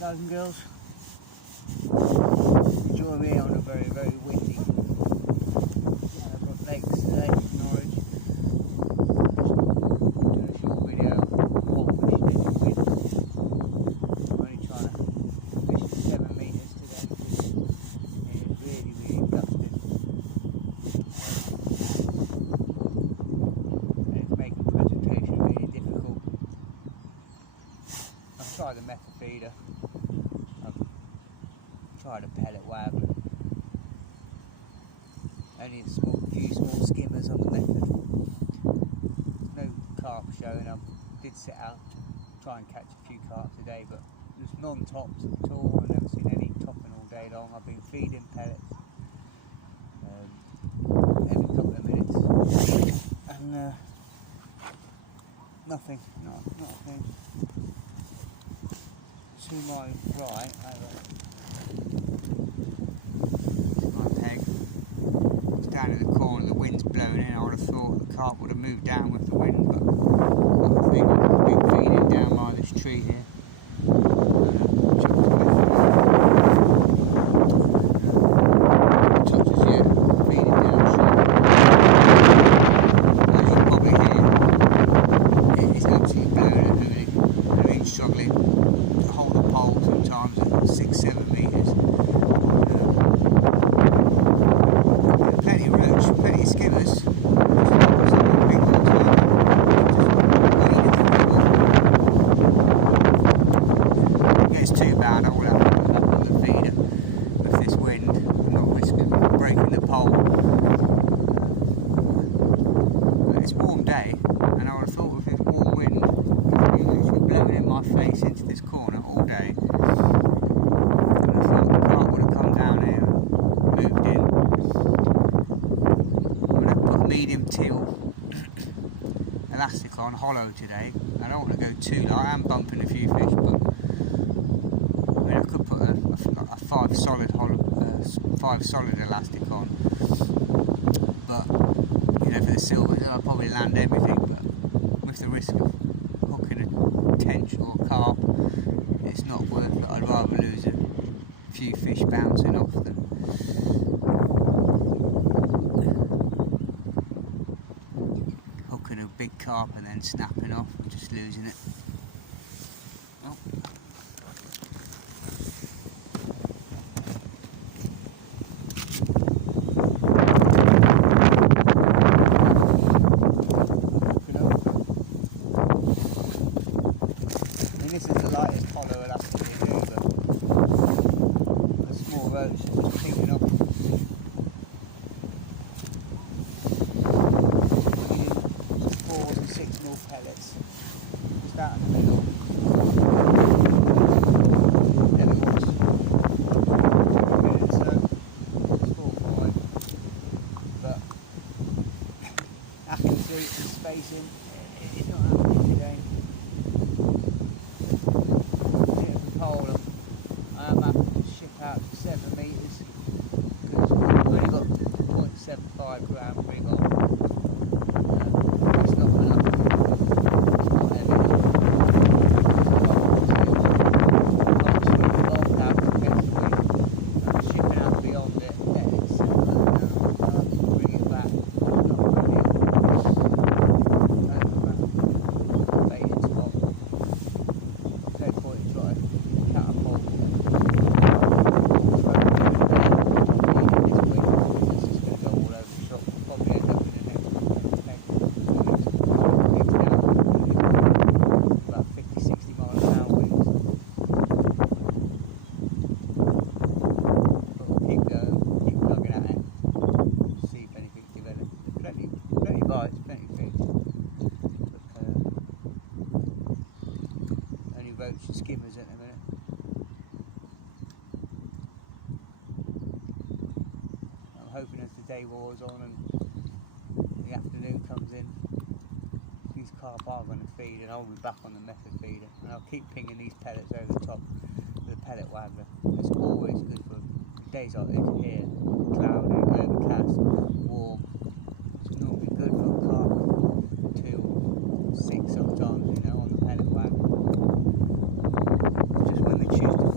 guys and girls. Join me on a very, very windy lakes today in Norwich. Doing a short video of what fishing in the wind. I'm only trying to fish at 7 metres today because it is really, really gusting. And it's making presentation really difficult. I've tried the method feeder. Tried a pellet waggler. Only a few small skimmers on the method. No carp showing. I did set out to try and catch a few carp today, but there's non-tops at all. I've never seen any topping all day long. I've been feeding pellets every couple of minutes, and nothing. Not a thing. To my right, down in the corner, the wind's blowing in. I would have thought the carp would have moved down with the wind, but I think I've been feeding down by this tree here. Touches yet, feeding down shore. As you can probably hear, it is absolutely blowing at the minute. I've been struggling to hold a pole sometimes at 6-7 metres. Plenty of skimmers. It's too bad. I will have to put up on the feeder with this wind. I'm not risking breaking the pole. But it's a warm day, and I would have thought with this warm wind, it's been literally blowing in my face into this corner all day. I would have thought the carp would have come down here and moved in. Medium teal elastic on hollow today. I don't want to go too low. I am bumping a few fish, but I mean I could put a 5 solid elastic on. But you know, for the silvers I'll probably land everything, but with the risk of hooking a tench or a carp, it's not worth it. I'd rather lose a few fish bouncing off them. Hooking a big carp and then snapping off and just losing it. Oh. I mean, this is the lightest hollow elastic in here, but the small roach is just picking up. 6mm pellets, just out in the middle. There it was. So it's 4-5, but accuracy and spacing is not happening today. Bit of a pole. I am having to ship out to 7 metres because I've only got 0.75 gram rig on. It's not enough. Bites, plenty of fish, but only roach and skimmers at the minute. I'm hoping as the day wears on and the afternoon comes in, these carp are going to feed, and I'll be back on the method feeder, and I'll keep pinging these pellets over the top of the pellet waggler. It's always good for days like this here, cloudy, overcast, warm. It's normally good for carp till 6 sometimes, you know, on the pellet waggler. It's just when they choose to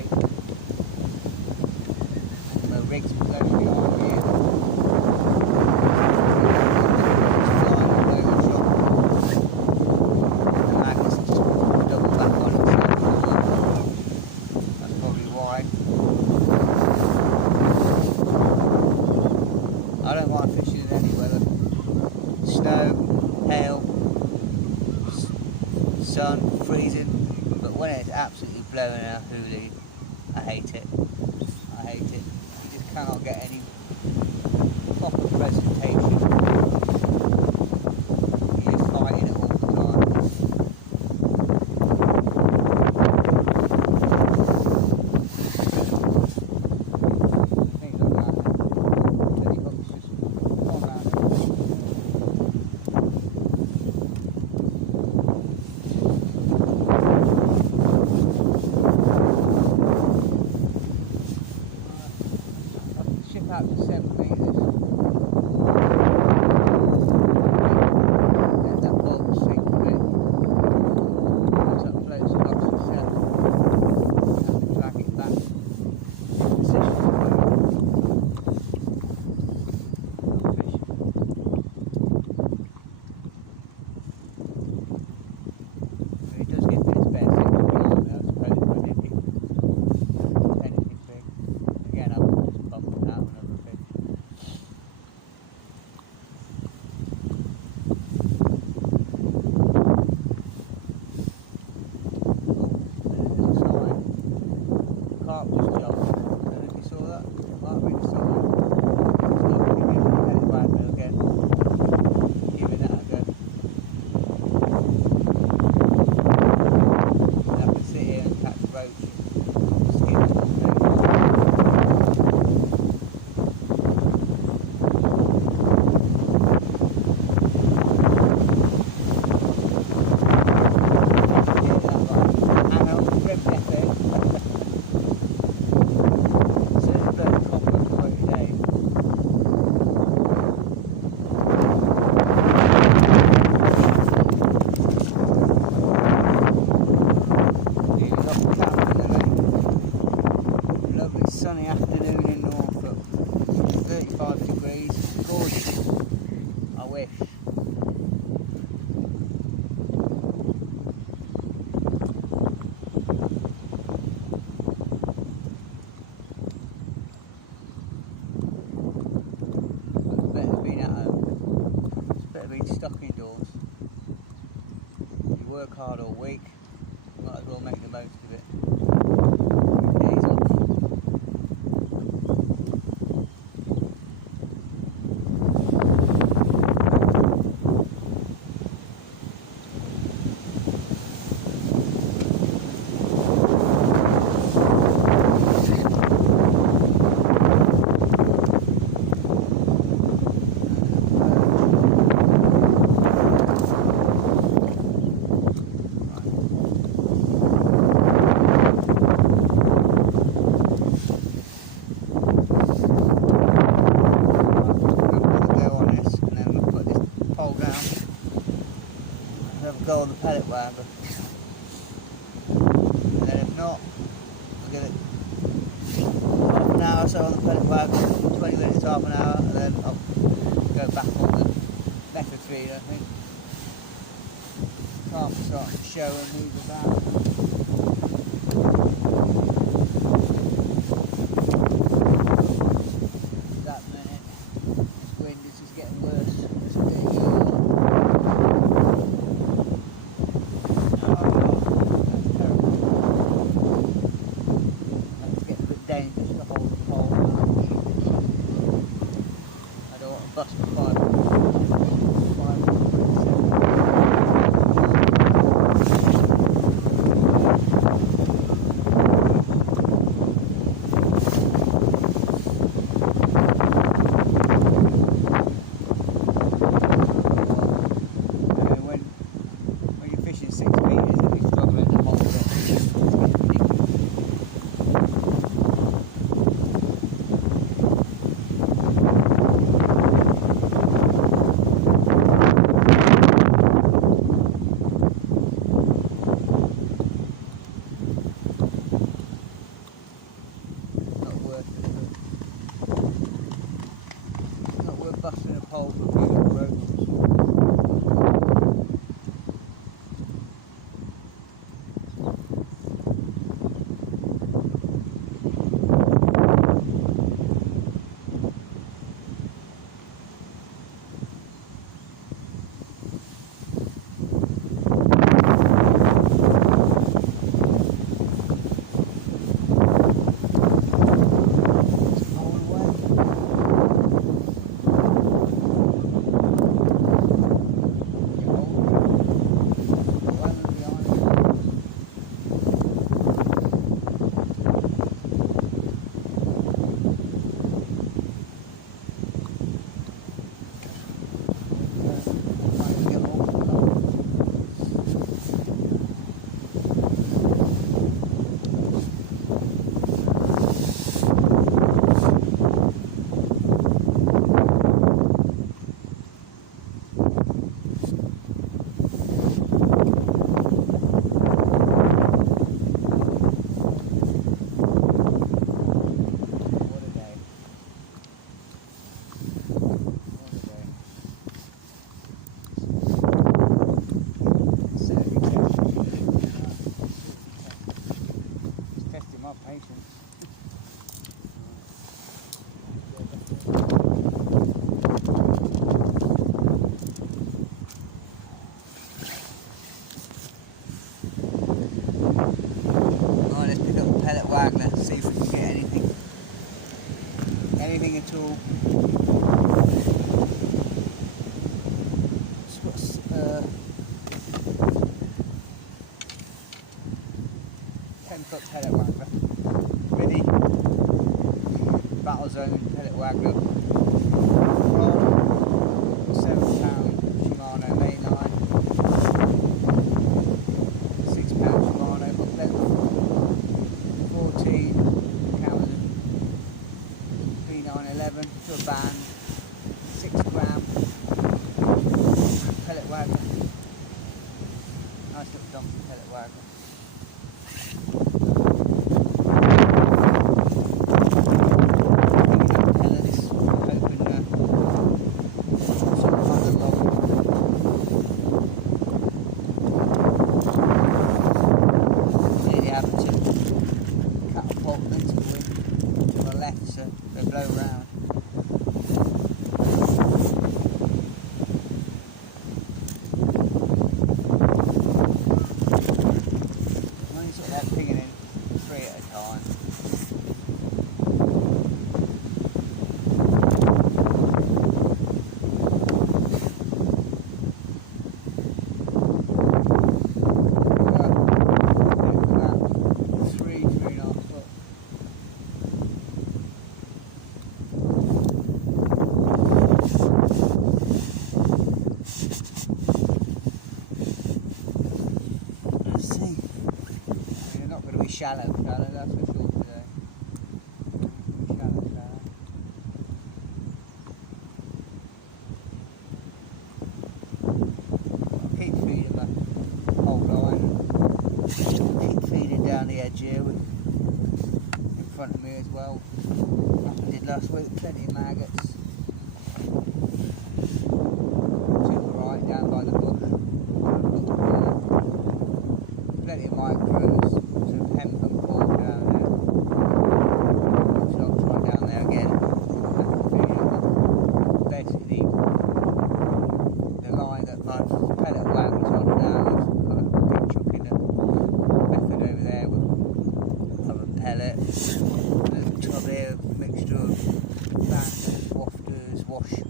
away. My rig's blowing behind me. I don't mind fishing in any weather. Snow, hail, sun, freezing, but when it's absolutely blowing out hoolie, I hate it. I hate it. You just cannot get any proper presentation. You're just fighting it all the time. Things like that. Ship out to 7 metres. Let that bolt sink a bit. Once that floats across the 7, have to drag it back. Position to where fish. It does get a bit of spare section behind there, I suppose, but anything big. Again, I'm just bumping out another fish. There's a little sign. Carp just jumped. I don't know if you saw that. Might be the sign. Stop giving the head waggle again. Giving that a go. And I can sit here and catch roach. Skin it all day. Sunny afternoon in Norfolk, 35 degrees, gorgeous, I wish. It's better being at home, it's better being stuck indoors. You work hard all week, you might as well make the most of it. Days off. Go on the pellet wagon, and then if not, I'll give it half an hour or so on the pellet wagon, 20 minutes, half an hour, and then I'll go back on the method feed. I think carp are starting to show and move about. That minute, this wind is just getting worse. It's getting dangerous to hold the pole. I don't want to bust my five. at all. It's got 10-foot pellet waggler ready. Battle zone pellet waggler. Rod, 7-pound Shimano mainline, 6-pound Shimano hook length, 14 Camden V911 to a band, 6 gram pellet waggler. Nice little donkey pellet waggler. So they blow round. I'm only sort of pinging in 3 at a time. Shallow, that's for sure today. Shallow. I'll keep feeding the whole line. Keep feeding down the edge here in front of me as well. Like I did last week, plenty of maggots. To the right, down by the bush. Plenty of micros.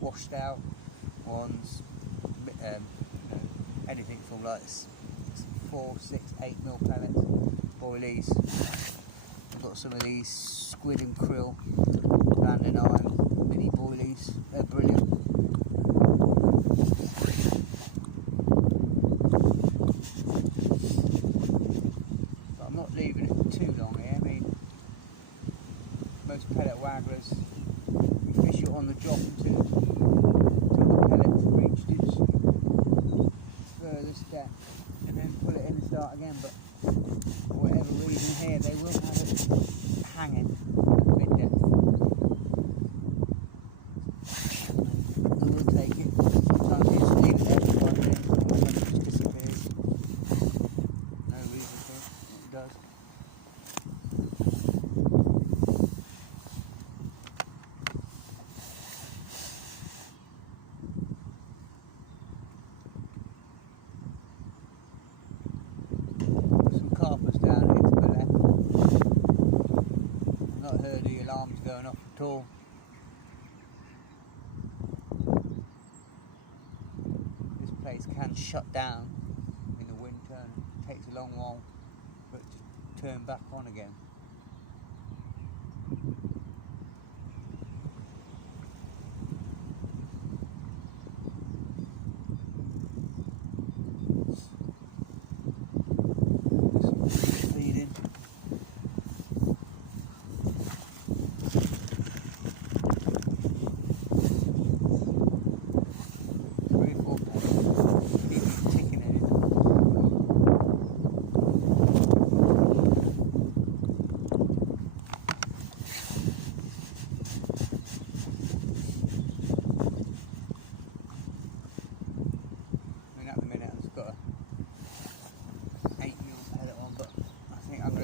Washed out ones, anything from like 4, 6, 8 mil pellets, boilies. I've got some of these squid and krill landing iron mini boilies, they're brilliant. But I'm not leaving it too long here. I mean, most pellet wagglers, you fish it on the drop until the pellets reached its furthest depth, and then pull it in and start again. But for whatever reason here, they will have it hanging at mid-depth. I will take it. Sometimes you just leave it there for 5 minutes, and it just disappears. No reason for it, it does. Carpers down here to the left. I've not heard the alarms going off at all. This place can shut down in the winter and it takes a long while for it to turn back on again.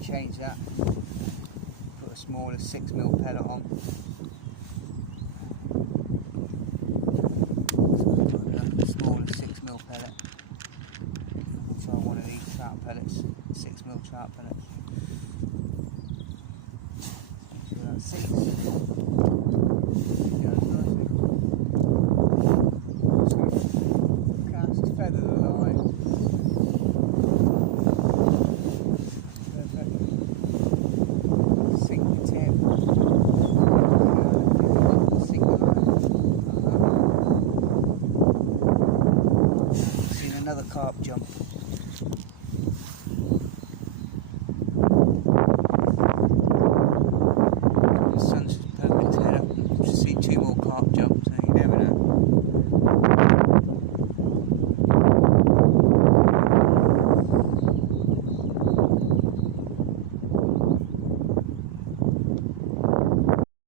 Change that, put a smaller 6 mil pellet on. So put a smaller 6 mil pellet. I'll try one of these trout pellets, 6 mil trout pellets. So that's 6. Cast, feather the line. Perfect. Sink the tip. Sink the line. Seen another carp jump.